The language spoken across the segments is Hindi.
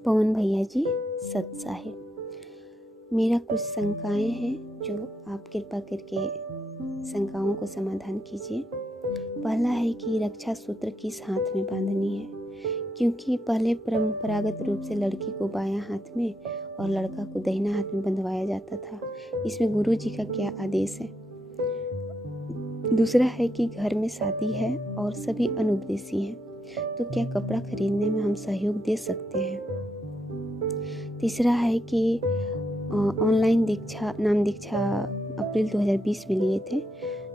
पवन भैया जी सत साहिब, मेरा कुछ शंकाएं हैं जो आप कृपा करके शंकाओं को समाधान कीजिए। पहला है कि रक्षा सूत्र किस हाथ में बांधनी है, क्योंकि पहले परंपरागत रूप से लड़की को बायां हाथ में और लड़का को दाहिना हाथ में बंधवाया जाता था। इसमें गुरु जी का क्या आदेश है। दूसरा है कि घर में शादी है और सभी अनुपदेशी हैं, तो क्या कपड़ा खरीदने में हम सहयोग दे सकते हैं। तीसरा है कि ऑनलाइन नाम दीक्षा अप्रैल 2020 में लिए थे,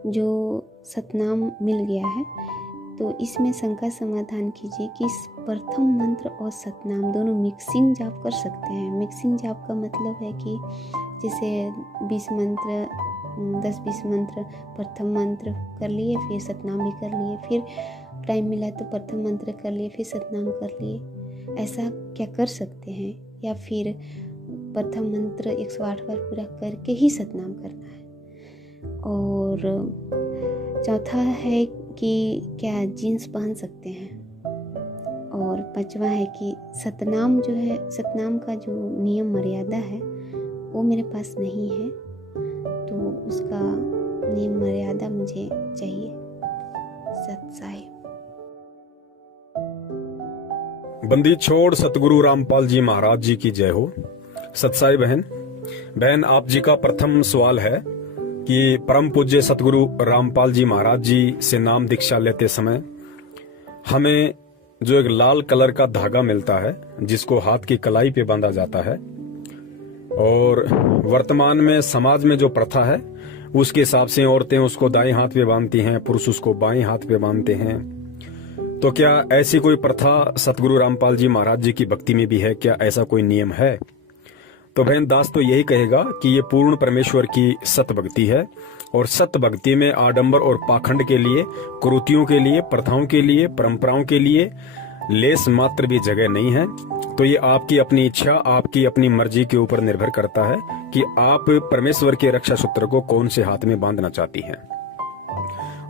जो सतनाम मिल गया है, तो इसमें शंका समाधान कीजिए कि प्रथम मंत्र और सतनाम दोनों मिक्सिंग जाप कर सकते हैं। मिक्सिंग जाप का मतलब है कि जैसे 20 मंत्र 10-20 मंत्र प्रथम मंत्र कर लिए, फिर सतनाम भी कर लिए, फिर टाइम मिला तो प्रथम मंत्र कर लिए, फिर सतनाम कर लिए। ऐसा क्या कर सकते हैं, या फिर प्रथम मंत्र 108 बार पूरा करके ही सतनाम करना है। और चौथा है कि क्या जीन्स पहन सकते हैं। और पांचवा है कि सतनाम जो है, सतनाम का जो नियम मर्यादा है वो मेरे पास नहीं है, तो उसका नियम मर्यादा मुझे चाहिए। सत साहिब। बंदी छोड़ सतगुरु रामपाल जी महाराज जी की जय हो। सतसाई बहन, आप जी का प्रथम सवाल है कि परम पूज्य सतगुरु रामपाल जी महाराज जी से नाम दीक्षा लेते समय हमें जो एक लाल कलर का धागा मिलता है, जिसको हाथ की कलाई पे बांधा जाता है, और वर्तमान में समाज में जो प्रथा है उसके हिसाब से औरतें उसको दाएं हाथ पे बांधती हैं, पुरुष उसको बाएं हाथ पे बांधते हैं। तो क्या ऐसी कोई प्रथा सतगुरु रामपाल जी महाराज जी की भक्ति में भी है? क्या ऐसा कोई नियम है? तो बहन दास तो यही कहेगा कि ये पूर्ण परमेश्वर की सत भक्ति है, और सत भक्ति में आडंबर और पाखंड के लिए, कुरीतियों के लिए, प्रथाओं के लिए, परंपराओं के लिए लेस मात्र भी जगह नहीं है। तो ये आपकी अपनी इच्छा, आपकी अपनी मर्जी के ऊपर निर्भर करता है कि आप परमेश्वर के रक्षा सूत्र को कौन से हाथ में बांधना चाहती हैं।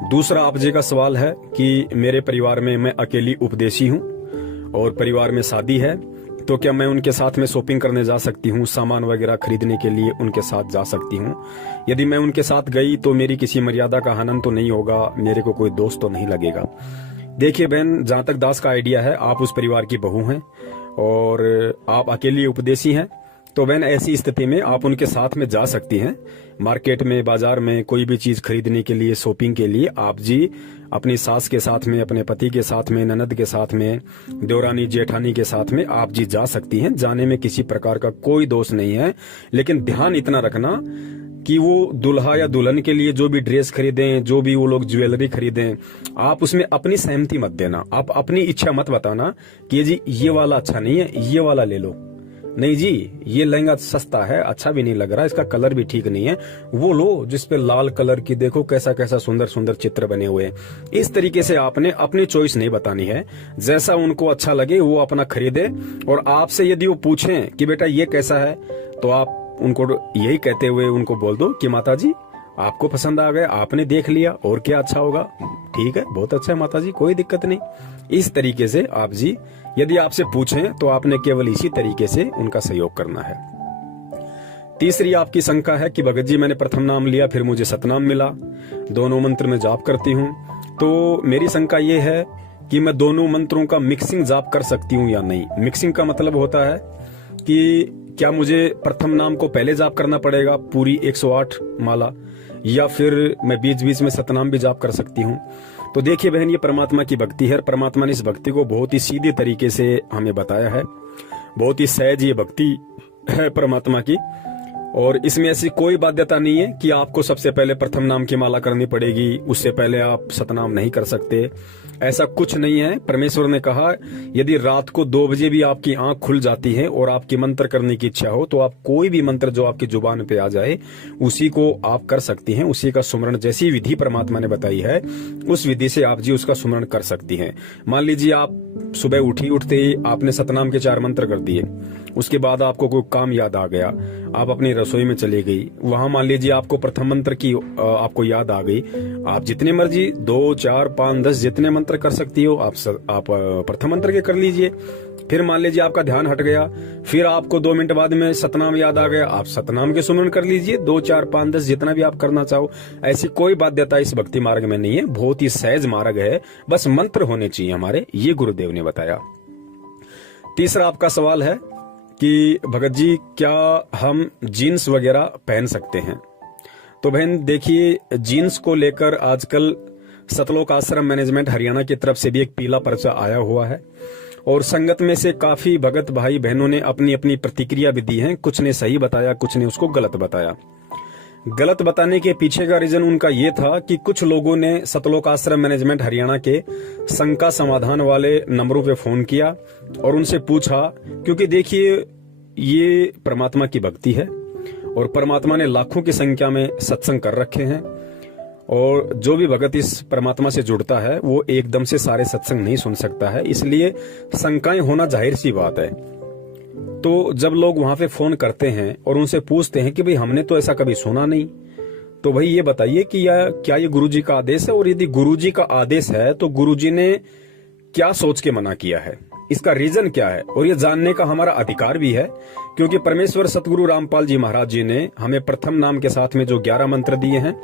दूसरा आप जी का सवाल है कि मेरे परिवार में मैं अकेली उपदेशी हूँ और परिवार में शादी है, तो क्या मैं उनके साथ में शॉपिंग करने जा सकती हूँ, सामान वगैरह खरीदने के लिए उनके साथ जा सकती हूँ। यदि मैं उनके साथ गई तो मेरी किसी मर्यादा का हनन तो नहीं होगा, मेरे को कोई दोष तो नहीं लगेगा। देखिए बहन, जहां तक दास का आइडिया है, आप उस परिवार की बहू हैं और आप अकेली उपदेशी हैं, तो बहन ऐसी स्थिति में आप उनके साथ में जा सकती हैं। मार्केट में, बाजार में कोई भी चीज खरीदने के लिए, शॉपिंग के लिए आप जी अपनी सास के साथ में, अपने पति के साथ में, ननद के साथ में, देवरानी जेठानी के साथ में आप जी जा सकती हैं। जाने में किसी प्रकार का कोई दोष नहीं है, लेकिन ध्यान इतना रखना कि वो दुल्हा या दुल्हन के लिए जो भी ड्रेस खरीदें, जो भी वो लोग ज्वेलरी खरीदें, आप उसमें अपनी सहमति मत देना। आप अपनी इच्छा मत बताना कि जी ये वाला अच्छा नहीं है, ये वाला ले लो। नहीं जी, ये लहंगा सस्ता है, अच्छा भी नहीं लग रहा, इसका कलर भी ठीक नहीं है, वो लो जिसपे लाल कलर की देखो कैसा कैसा सुंदर सुंदर चित्र बने हुए हैं। इस तरीके से आपने अपनी चॉइस नहीं बतानी है। जैसा उनको अच्छा लगे वो अपना खरीदे, और आपसे यदि वो पूछें कि बेटा ये कैसा है, तो आप उनको यही कहते हुए उनको बोल दो कि माता जी आपको पसंद आ गया, आपने देख लिया, और क्या अच्छा होगा, ठीक है, बहुत अच्छा है माता जी, कोई दिक्कत नहीं। इस तरीके से आप जी यदि आपसे पूछें तो आपने केवल इसी तरीके से उनका सहयोग करना है। तीसरी आपकी शंका है कि भगत जी मैंने प्रथम नाम लिया, फिर मुझे सतनाम मिला, दोनों मंत्र में जाप करती हूँ। तो मेरी शंका ये है कि मैं दोनों मंत्रों का मिक्सिंग जाप कर सकती हूँ या नहीं। मिक्सिंग का मतलब होता है कि क्या मुझे प्रथम नाम को पहले जाप करना पड़ेगा पूरी 108 माला, या फिर मैं बीच बीच में सतनाम भी जाप कर सकती हूँ। तो देखिए बहन, ये परमात्मा की भक्ति है। परमात्मा ने इस भक्ति को बहुत ही सीधे तरीके से हमें बताया है, बहुत ही सहज ये भक्ति है परमात्मा की, और इसमें ऐसी कोई बाध्यता नहीं है कि आपको सबसे पहले प्रथम नाम की माला करनी पड़ेगी, उससे पहले आप सतनाम नहीं कर सकते। ऐसा कुछ नहीं है। परमेश्वर ने कहा यदि रात को 2 बजे भी आपकी आंख खुल जाती है और आपकी मंत्र करने की इच्छा हो, तो आप कोई भी मंत्र जो आपकी जुबान पे आ जाए उसी को आप कर सकती हैं। उसी का सुमरण, जैसी विधि परमात्मा ने बताई है उस विधि से आप जी उसका सुमरण कर सकती हैं। मान लीजिए आप सुबह उठते ही आपने सतनाम के 4 मंत्र कर दिए, उसके बाद आपको कोई काम याद आ गया, आप अपनी रसोई में चली गई, वहां मान लीजिए आपको प्रथम मंत्र की आपको याद आ गई, आप जितने मर्जी 2, 4, 5, 10 जितने मंत्र कर सकती हो आप प्रथम मंत्र के कर लीजिए। फिर मान लीजिए आपका ध्यान हट गया, फिर आपको 2 मिनट बाद में सतनाम याद आ गया, आप सतनाम के सुमरन कर लीजिए, 2, 4, 5, 10 जितना भी आप करना चाहो। ऐसी कोई बाध्यता इस भक्ति मार्ग में नहीं है, बहुत ही सहज मार्ग है, बस मंत्र होने चाहिए हमारे, ये गुरुदेव ने बताया। तीसरा आपका सवाल है कि भगत जी क्या हम जीन्स वगैरह पहन सकते हैं? तो बहन देखिए, जीन्स को लेकर आजकल सतलोक आश्रम मैनेजमेंट हरियाणा की तरफ से भी एक पीला पर्चा आया हुआ है और संगत में से काफी भगत भाई बहनों ने अपनी अपनी प्रतिक्रिया भी दी है। कुछ ने सही बताया, कुछ ने उसको गलत बताया। गलत बताने के पीछे का रीजन उनका ये था कि कुछ लोगों ने सतलोक आश्रम मैनेजमेंट हरियाणा के शंका समाधान वाले नंबरों पे फोन किया और उनसे पूछा, क्योंकि देखिए ये परमात्मा की भक्ति है और परमात्मा ने लाखों की संख्या में सत्संग कर रखे हैं और जो भी भगत इस परमात्मा से जुड़ता है वो एकदम से सारे सत्संग नहीं सुन सकता है, इसलिए शंकाएं होना जाहिर सी बात है। तो जब लोग वहां पे फोन करते हैं और उनसे पूछते हैं कि भाई हमने तो ऐसा कभी सुना नहीं, तो भाई ये बताइए कि क्या ये गुरुजी का आदेश है, और यदि गुरुजी का आदेश है तो गुरुजी ने क्या सोच के मना किया है, इसका रीजन क्या है, और ये जानने का हमारा अधिकार भी है। क्योंकि परमेश्वर सतगुरु रामपाल जी महाराज जी ने हमें प्रथम नाम के साथ में जो 11 मंत्र दिए हैं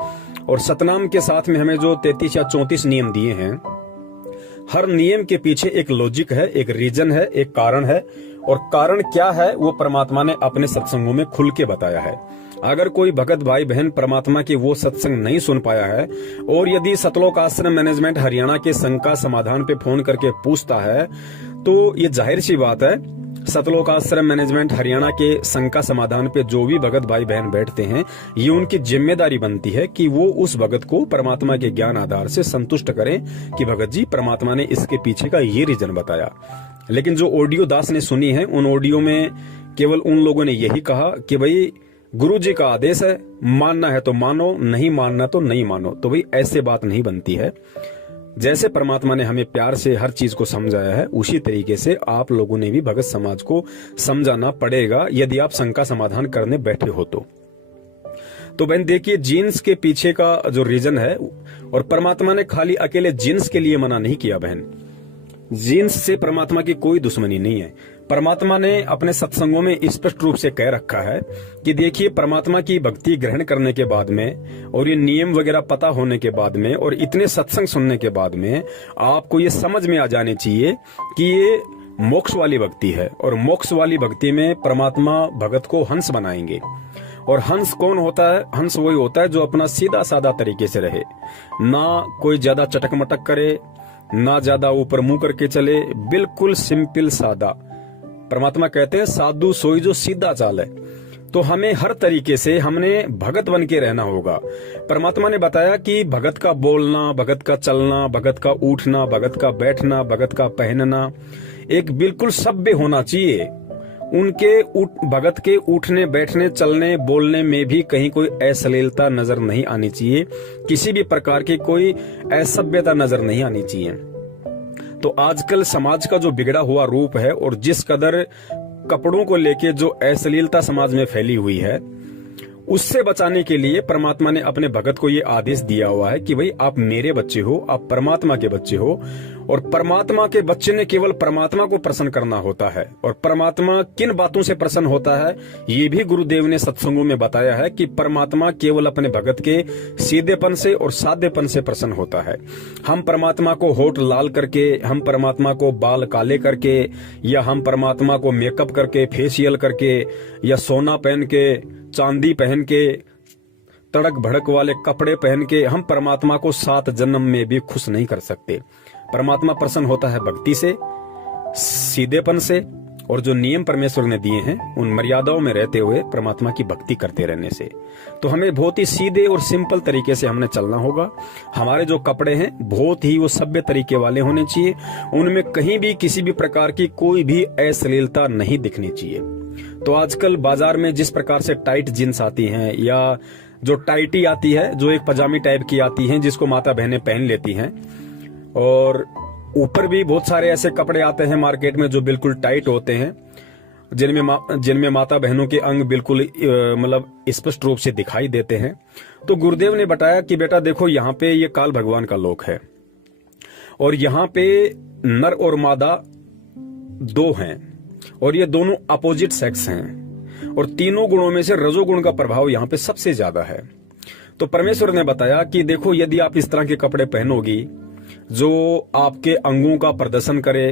और सतनाम के साथ में हमें जो 33 या 34 नियम दिए हैं, हर नियम के पीछे एक लॉजिक है, एक रीजन है, एक कारण है, और कारण क्या है वो परमात्मा ने अपने सत्संगों में खुल के बताया है। अगर कोई भगत भाई बहन परमात्मा के वो सत्संग नहीं सुन पाया है और यदि सतलोक आश्रम मैनेजमेंट हरियाणा के शंका समाधान पे फोन करके पूछता है, तो ये जाहिर सी बात है सतलोक आश्रम मैनेजमेंट हरियाणा के शंका समाधान पे जो भी भगत भाई बहन बैठते हैं, ये उनकी जिम्मेदारी बनती है कि वो उस भगत को परमात्मा के ज्ञान आधार से संतुष्ट करें कि भगत जी परमात्मा ने इसके पीछे का ये रीजन बताया। लेकिन जो ऑडियो दास ने सुनी है, उन ऑडियो में केवल उन लोगों ने यही कहा कि भाई गुरु जी का आदेश है, मानना है तो मानो, नहीं मानना तो नहीं मानो। तो भाई ऐसे बात नहीं बनती है। जैसे परमात्मा ने हमें प्यार से हर चीज को समझाया है, उसी तरीके से आप लोगों ने भी भगत समाज को समझाना पड़ेगा यदि आप शंका समाधान करने बैठे हो तो बहन देखिए, जीन्स के पीछे का जो रीजन है, और परमात्मा ने खाली अकेले जीन्स के लिए मना नहीं किया बहन, जीन्स से परमात्मा की कोई दुश्मनी नहीं है। परमात्मा ने अपने सत्संगों में स्पष्ट रूप से कह रखा है कि देखिए, परमात्मा की भक्ति ग्रहण करने के बाद में और ये नियम वगैरह पता होने के बाद में और इतने सत्संग सुनने के बाद में आपको ये समझ में आ जानी चाहिए कि ये मोक्ष वाली भक्ति है, और मोक्ष वाली भक्ति में परमात्मा भगत को हंस बनाएंगे। और हंस कौन होता है? हंस वही होता है जो अपना सीधा साधा तरीके से रहे, ना कोई ज्यादा चटक मटक करे, ना ज्यादा ऊपर मुंह करके चले, बिल्कुल सिंपल सादा। परमात्मा कहते हैं साधु सोई जो सीधा चाल है। तो हमें हर तरीके से हमने भगत बन के रहना होगा। परमात्मा ने बताया कि भगत का बोलना, भगत का चलना, भगत का उठना, भगत का बैठना, भगत का पहनना एक बिल्कुल सभ्य होना चाहिए। उनके भगत के उठने, बैठने, चलने, बोलने में भी कहीं कोई अश्लीलता नजर नहीं आनी चाहिए, किसी भी प्रकार की कोई असभ्यता नजर नहीं आनी चाहिए। तो आजकल समाज का जो बिगड़ा हुआ रूप है और जिस कदर कपड़ों को लेके जो अश्लीलता समाज में फैली हुई है, उससे बचाने के लिए परमात्मा ने अपने भगत को ये आदेश दिया हुआ है कि भाई आप मेरे बच्चे हो, आप परमात्मा के बच्चे हो, और परमात्मा के बच्चे ने केवल परमात्मा को प्रसन्न करना होता है। और परमात्मा किन बातों से प्रसन्न होता है ये भी गुरुदेव ने सत्संगों में बताया है कि परमात्मा केवल अपने भगत के सीधेपन से और साधेपन से प्रसन्न होता है। हम परमात्मा को होठ लाल करके, हम परमात्मा को बाल काले करके, या हम परमात्मा को मेकअप करके, फेशियल करके, या सोना पहन के, चांदी पहन के, तड़क भड़क वाले कपड़े पहन के हम परमात्मा को 7 जन्म में भी खुश नहीं कर सकते। परमात्मा प्रसन्न होता है भक्ति से, सीधेपन से, और जो नियम परमेश्वर ने दिए हैं उन मर्यादाओं में रहते हुए परमात्मा की भक्ति करते रहने से। तो हमें बहुत ही सीधे और सिंपल तरीके से हमने चलना होगा। हमारे जो कपड़े हैं बहुत ही वो सभ्य तरीके वाले होने चाहिए, उनमें कहीं भी किसी भी प्रकार की कोई भी अश्लीलता नहीं दिखनी चाहिए। तो आजकल बाजार में जिस प्रकार से टाइट जींस आती हैं, या जो टाइटी आती है, जो एक पजामी टाइप की आती हैं जिसको माता बहनें पहन लेती हैं, और ऊपर भी बहुत सारे ऐसे कपड़े आते हैं मार्केट में जो बिल्कुल टाइट होते हैं, जिनमें माता बहनों के अंग बिल्कुल मतलब स्पष्ट रूप से दिखाई देते हैं। तो गुरुदेव ने बताया कि बेटा देखो, यहाँ पे ये काल भगवान का लोक है, और यहाँ पे नर और मादा दो हैं और ये दोनों अपोजिट सेक्स हैं और तीनों गुणों में से रजोगुण का प्रभाव यहाँ पे सबसे ज्यादा है। तो परमेश्वर ने बताया कि देखो, यदि आप इस तरह के कपड़े पहनोगी जो आपके अंगों का प्रदर्शन करे,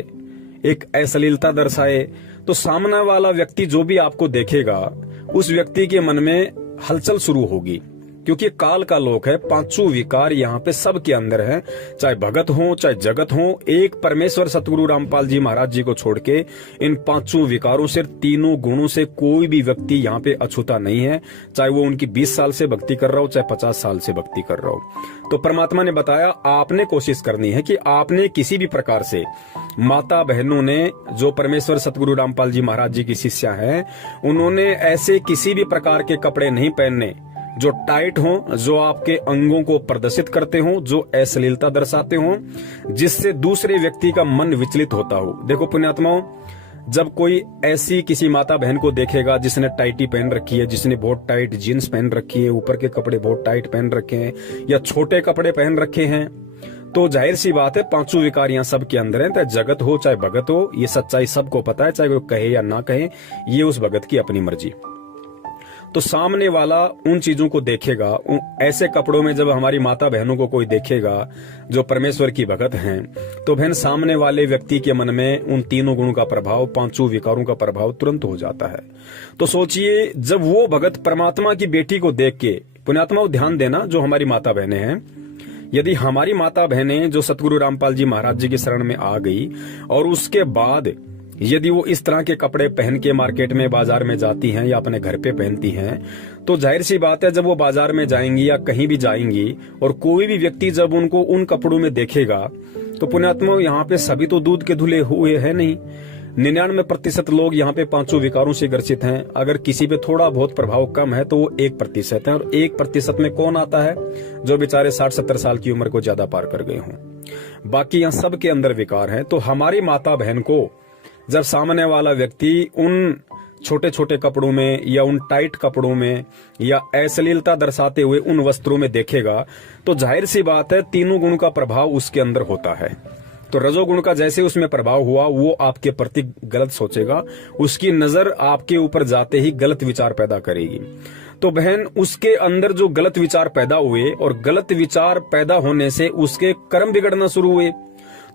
एक अश्लीलता दर्शाए, तो सामने वाला व्यक्ति जो भी आपको देखेगा उस व्यक्ति के मन में हलचल शुरू होगी, क्योंकि काल का लोक है। पांचों विकार यहाँ पे सबके अंदर है, चाहे भगत हो चाहे जगत हो। एक परमेश्वर सतगुरु रामपाल जी महाराज जी को छोड़ के इन पांचों विकारों से, तीनों गुणों से कोई भी व्यक्ति यहाँ पे अछूता नहीं है, चाहे वो उनकी 20 साल से भक्ति कर रहा हो चाहे 50 साल से भक्ति कर रहा हो। तो परमात्मा ने बताया आपने कोशिश करनी है कि आपने किसी भी प्रकार से, माता बहनों ने जो परमेश्वर सतगुरु रामपाल जी महाराज जी की शिष्या हैं, उन्होंने ऐसे किसी भी प्रकार के कपड़े नहीं पहनने जो टाइट हों, जो आपके अंगों को प्रदर्शित करते हों, जो अश्लीलता दर्शाते हों, जिससे दूसरे व्यक्ति का मन विचलित होता हो। देखो पुण्यात्माओं, जब कोई ऐसी किसी माता बहन को देखेगा जिसने टाइटी पहन रखी है, जिसने बहुत टाइट जीन्स पहन रखी है, ऊपर के कपड़े बहुत टाइट पहन रखे हैं या छोटे कपड़े पहन रखे हैं, तो जाहिर सी बात है पांचों विकार यहाँ सबके अंदर हैं। चाहे जगत हो चाहे भगत हो, ये सच्चाई सबको पता है, चाहे कोई कहे या ना कहे, ये उस भगत की अपनी मर्जी। तो सामने वाला उन चीजों को देखेगा, ऐसे कपड़ों में जब हमारी माता बहनों को कोई देखेगा जो परमेश्वर की भगत हैं, तो बहन सामने वाले व्यक्ति के मन में उन तीनों गुणों का प्रभाव, पांचों विकारों का प्रभाव तुरंत हो जाता है। तो सोचिए, जब वो भगत परमात्मा की बेटी को देख के, पुण्यात्मा ध्यान देना, जो हमारी माता बहनें हैं, यदि हमारी माता बहनें जो सतगुरु रामपाल जी महाराज जी की शरण में आ गई और उसके बाद यदि वो इस तरह के कपड़े पहन के मार्केट में, बाजार में जाती हैं या अपने घर पे पहनती हैं, तो जाहिर सी बात है जब वो बाजार में जाएंगी या कहीं भी जाएंगी और कोई भी व्यक्ति जब उनको उन कपड़ों में देखेगा, तो पुण्यात्मा यहाँ पे सभी तो दूध के धुले हुए हैं नहीं। 99% लोग यहाँ पे पांचों विकारों से ग्रसित हैं। अगर किसी पे थोड़ा बहुत प्रभाव कम है तो वो 1% है, और 1% में कौन आता है? जो बेचारे 60-70 साल की उम्र को ज्यादा पार कर गए हों। बाकी यहाँ सबके अंदर विकार है। तो हमारी माता बहन को जब सामने वाला व्यक्ति उन छोटे छोटे कपड़ों में या उन टाइट कपड़ों में या अश्लीलता दर्शाते हुए उन वस्त्रों में देखेगा, तो जाहिर सी बात है तीनों गुण का प्रभाव उसके अंदर होता है। तो रजोगुण का जैसे उसमें प्रभाव हुआ, वो आपके प्रति गलत सोचेगा, उसकी नजर आपके ऊपर जाते ही गलत विचार पैदा करेगी। तो बहन, उसके अंदर जो गलत विचार पैदा हुए और गलत विचार पैदा होने से उसके कर्म बिगड़ना शुरू हुए,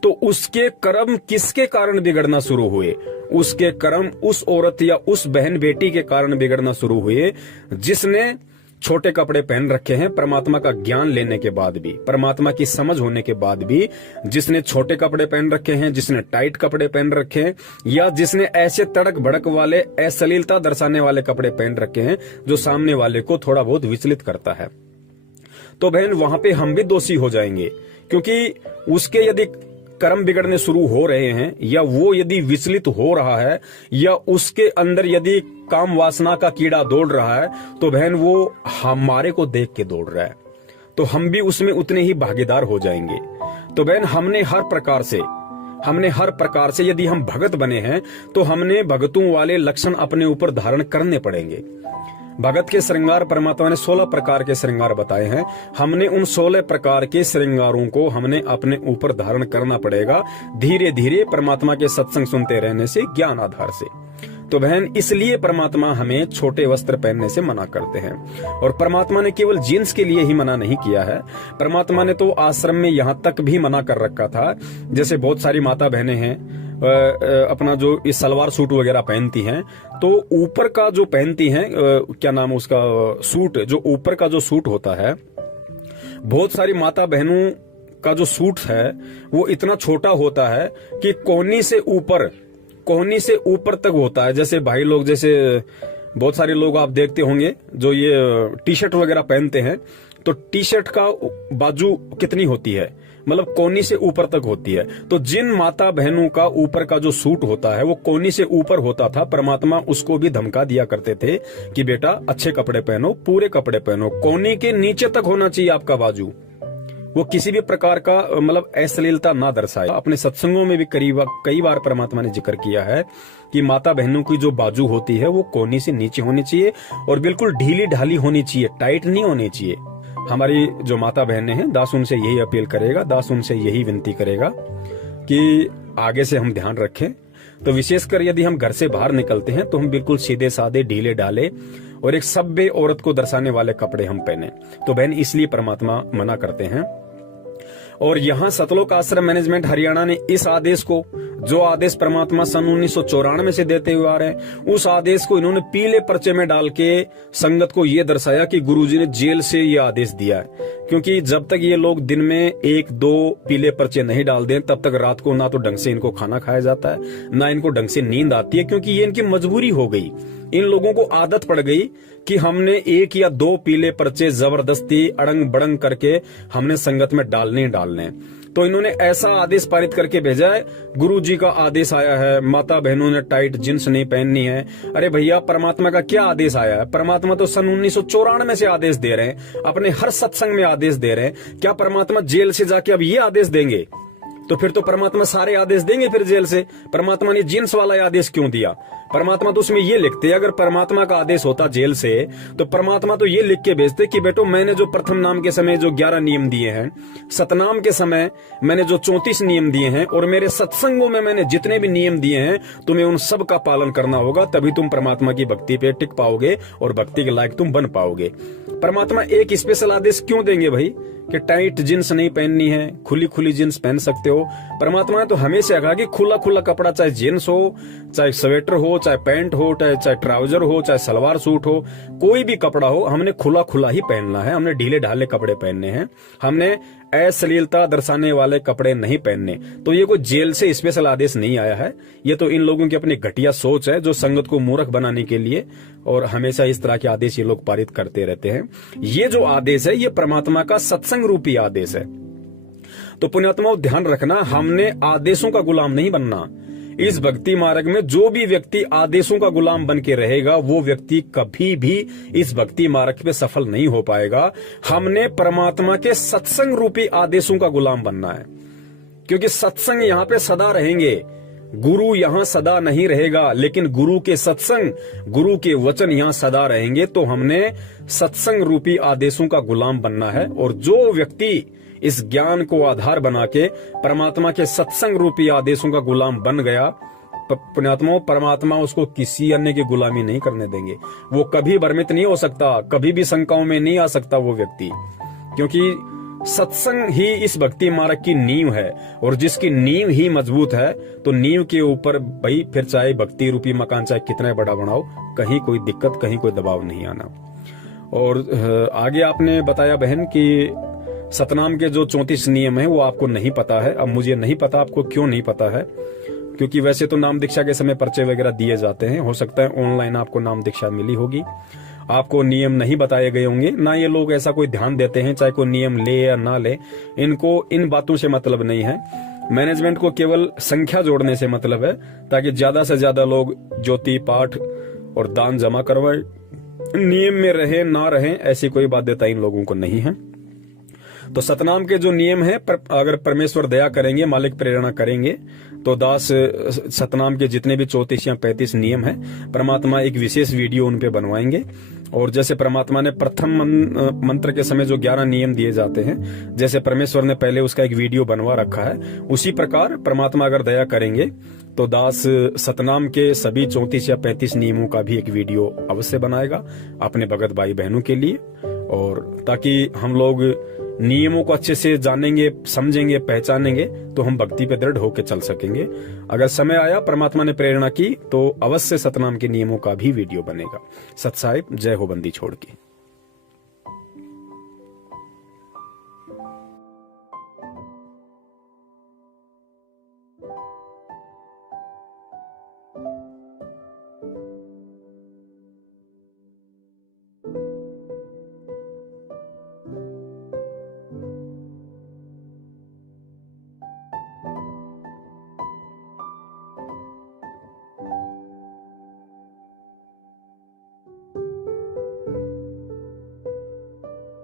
तो उसके कर्म किसके कारण बिगड़ना शुरू हुए? उसके कर्म उस औरत या उस बहन बेटी के कारण बिगड़ना शुरू हुए जिसने छोटे कपड़े पहन रखे हैं। परमात्मा का ज्ञान लेने के बाद भी, परमात्मा की समझ होने के बाद भी, जिसने छोटे कपड़े पहन रखे हैं, जिसने टाइट कपड़े पहन रखे हैं, या जिसने ऐसे तड़क भड़क वाले, अश्लीलता दर्शाने वाले कपड़े पहन रखे हैं जो सामने वाले को थोड़ा बहुत विचलित करता है, तो बहन वहां पे हम भी दोषी हो जाएंगे। क्योंकि उसके यदि कर्म बिगड़ने शुरू हो रहे हैं, या वो यदि विचलित हो रहा है, या उसके अंदर यदि काम वासना का कीड़ा दौड़ रहा है, तो बहन वो हमारे को देख के दौड़ रहा है, तो हम भी उसमें उतने ही भागीदार हो जाएंगे। तो बहन, हमने हर प्रकार से यदि हम भगत बने हैं, तो हमने भगतों वाले लक्षण अपने ऊपर धारण करने पड़ेंगे। भगत के श्रृंगार परमात्मा ने 16 प्रकार के श्रृंगार बताए हैं। हमने उन 16 प्रकार के श्रृंगारों को हमने अपने ऊपर धारण करना पड़ेगा, धीरे धीरे परमात्मा के सत्संग सुनते रहने से, ज्ञान आधार से। तो बहन, इसलिए परमात्मा हमें छोटे वस्त्र पहनने से मना करते हैं। और परमात्मा ने केवल जीन्स के लिए ही मना नहीं किया है, परमात्मा ने तो आश्रम में यहाँ तक भी मना कर रखा था। जैसे बहुत सारी माता बहनें हैं, अपना जो इस सलवार सूट वगैरह पहनती हैं, तो ऊपर का जो पहनती हैं, क्या नाम है उसका, सूट, जो ऊपर का जो सूट होता है, बहुत सारी माता बहनों का जो सूट है वो इतना छोटा होता है कि कोहनी से ऊपर तक होता है। जैसे भाई लोग, जैसे बहुत सारे लोग आप देखते होंगे जो ये टी शर्ट वगैरह पहनते हैं, तो टी शर्ट का बाजू कितनी होती है, मतलब कोहनी से ऊपर तक होती है। तो जिन माता बहनों का ऊपर का जो सूट होता है वो कोहनी से ऊपर होता था, परमात्मा उसको भी धमका दिया करते थे कि बेटा अच्छे कपड़े पहनो, पूरे कपड़े पहनो, कोहनी के नीचे तक होना चाहिए आपका बाजू, वो किसी भी प्रकार का मतलब अश्लीलता ना दर्शाए। अपने सत्संगों में भी कई बार परमात्मा ने जिक्र किया है कि माता बहनों की जो बाजू होती है वो कोहनी से नीचे होनी चाहिए और बिल्कुल ढीली ढाली होनी चाहिए, टाइट नहीं होनी चाहिए। हमारी जो माता बहनें हैं, दास उनसे यही अपील करेगा, दास उनसे यही विनती करेगा कि आगे से हम ध्यान रखें। तो विशेषकर यदि हम घर से बाहर निकलते हैं तो हम बिल्कुल सीधे साधे ढीले ढाले और एक सभ्य औरत को दर्शाने वाले कपड़े हम पहने। तो बहन इसलिए परमात्मा मना करते हैं। और यहाँ सतलोक आश्रम मैनेजमेंट हरियाणा ने इस आदेश को, जो आदेश परमात्मा सन 1994 से देते हुए आ रहे हैं, उस आदेश को इन्होंने पीले पर्चे में डाल के संगत को ये दर्शाया कि गुरुजी ने जेल से ये आदेश दिया है। क्योंकि जब तक ये लोग दिन में 1-2 पीले पर्चे नहीं डाल दें तब तक रात को ना तो ढंग से इनको खाना खाया जाता है, ना इनको ढंग से नींद आती है, क्योंकि ये इनकी मजबूरी हो गई। इन लोगों को आदत पड़ गई कि हमने 1 या 2 पीले पर्चे जबरदस्ती अड़ंग बड़ंग करके हमने संगत में डालने ही डालने। तो इन्होंने ऐसा आदेश पारित करके भेजा है, गुरुजी का आदेश आया है, माता बहनों ने टाइट जींस नहीं पहननी है। अरे भैया, परमात्मा का क्या आदेश आया है? परमात्मा तो सन 1994 से आदेश दे रहे हैं, अपने हर सत्संग में आदेश दे रहे हैं। क्या परमात्मा जेल से जाके अब ये आदेश देंगे? तो फिर तो परमात्मा सारे आदेश देंगे फिर जेल से। परमात्मा ने जींस वाला आदेश क्यों दिया? परमात्मा तो उसमें ये लिखते, अगर परमात्मा का आदेश होता जेल से तो परमात्मा तो ये लिख के भेजते कि बेटो, मैंने जो प्रथम नाम के समय जो 11 नियम दिए हैं, सतनाम के समय मैंने जो 34 नियम दिए हैं, और मेरे सत्संगों में मैंने जितने भी नियम दिए हैं, तुम्हें उन सब का पालन करना होगा, तभी तुम परमात्मा की भक्ति पे टिक पाओगे और भक्ति के लायक तुम बन पाओगे। परमात्मा एक स्पेशल आदेश क्यों देंगे भाई कि टाइट जींस नहीं पहननी है, खुली खुली जींस पहन सकते हो? परमात्मा ने तो हमेशा कहा कि खुला खुला कपड़ा, चाहे जींस हो, चाहे स्वेटर हो, चाहे पैंट हो, चाहे ट्राउजर हो, चाहे सलवार सूट हो, कोई भी कपड़ा हो, हमने खुला खुला ही पहनना है। हमने ढीले ढाले कपड़े पहनने हैं, हमने अश्लीलता दर्शाने वाले कपड़े नहीं पहनने। तो ये कोई जेल से स्पेशल आदेश नहीं आया है, ये तो इन लोगों की अपनी घटिया सोच है, जो संगत को मूर्ख बनाने के लिए, और हमेशा इस तरह के आदेश ये लोग पारित करते रहते हैं। ये जो आदेश है, ये परमात्मा का सत्संग रूपी आदेश है। तो पुण्यात्माओं, ध्यान रखना, हमने आदेशों का गुलाम नहीं बनना। इस भक्ति मार्ग में जो भी व्यक्ति आदेशों का गुलाम बन के रहेगा, वो व्यक्ति कभी भी इस भक्ति मार्ग पे सफल नहीं हो पाएगा। हमने परमात्मा के सत्संग रूपी आदेशों का गुलाम बनना है, क्योंकि सत्संग यहाँ पे सदा रहेंगे। गुरु यहाँ सदा नहीं रहेगा, लेकिन गुरु के सत्संग, गुरु के वचन यहाँ सदा रहेंगे। तो हमने सत्संग रूपी आदेशों का गुलाम बनना है। और जो व्यक्ति इस ज्ञान को आधार बना के परमात्मा के सत्संग रूपी आदेशों का गुलाम बन गया, पुण्यात्माओं, परमात्मा उसको किसी अन्य की गुलामी नहीं करने देंगे। वो कभी भ्रमित नहीं हो सकता, कभी भी शंकाओं में नहीं आ सकता वो व्यक्ति, क्योंकि सत्संग ही इस भक्ति मार्ग की नींव है। और जिसकी नींव ही मजबूत है, तो नींव के ऊपर भाई फिर चाहे भक्ति रूपी मकान चाहे कितना बड़ा बनाओ, कहीं कोई दिक्कत, कहीं कोई दबाव नहीं आना। और आगे आपने बताया बहन कि सतनाम के जो 34 नियम है वो आपको नहीं पता है। अब मुझे नहीं पता आपको क्यों नहीं पता है, क्योंकि वैसे तो नाम दीक्षा के समय पर्चे वगैरह दिए जाते हैं, हो सकता है ऑनलाइन आपको नाम दीक्षा मिली होगी, आपको नियम नहीं बताए गए होंगे। ना ये लोग ऐसा कोई ध्यान देते हैं, चाहे कोई नियम ले या ना ले, इनको इन बातों से मतलब नहीं है। मैनेजमेंट को केवल संख्या जोड़ने से मतलब है, ताकि ज्यादा से ज्यादा लोग ज्योति पाठ और दान जमा करवाए। नियम में रहे ना रहे ऐसी कोई बाध्यता इन लोगों को नहीं है। तो सतनाम के जो नियम है, अगर परमेश्वर दया करेंगे, मालिक प्रेरणा करेंगे, तो दास सतनाम के जितने भी 34 या 35 नियम है, परमात्मा एक विशेष वीडियो उन पे बनवाएंगे। और जैसे परमात्मा ने प्रथम मंत्र के समय जो 11 नियम दिए जाते हैं, जैसे परमेश्वर ने पहले उसका एक वीडियो बनवा रखा है, उसी प्रकार परमात्मा अगर दया करेंगे तो दास सतनाम के सभी 34 या 35 नियमों का भी एक वीडियो अवश्य बनाएगा अपने भगत भाई बहनों के लिए, और ताकि हम लोग नियमों को अच्छे से जानेंगे, समझेंगे, पहचानेंगे, तो हम भक्ति पे दृढ़ होकर चल सकेंगे। अगर समय आया, परमात्मा ने प्रेरणा की, तो अवश्य सतनाम के नियमों का भी वीडियो बनेगा। सत साहिब, जय हो बंदी छोड़ के।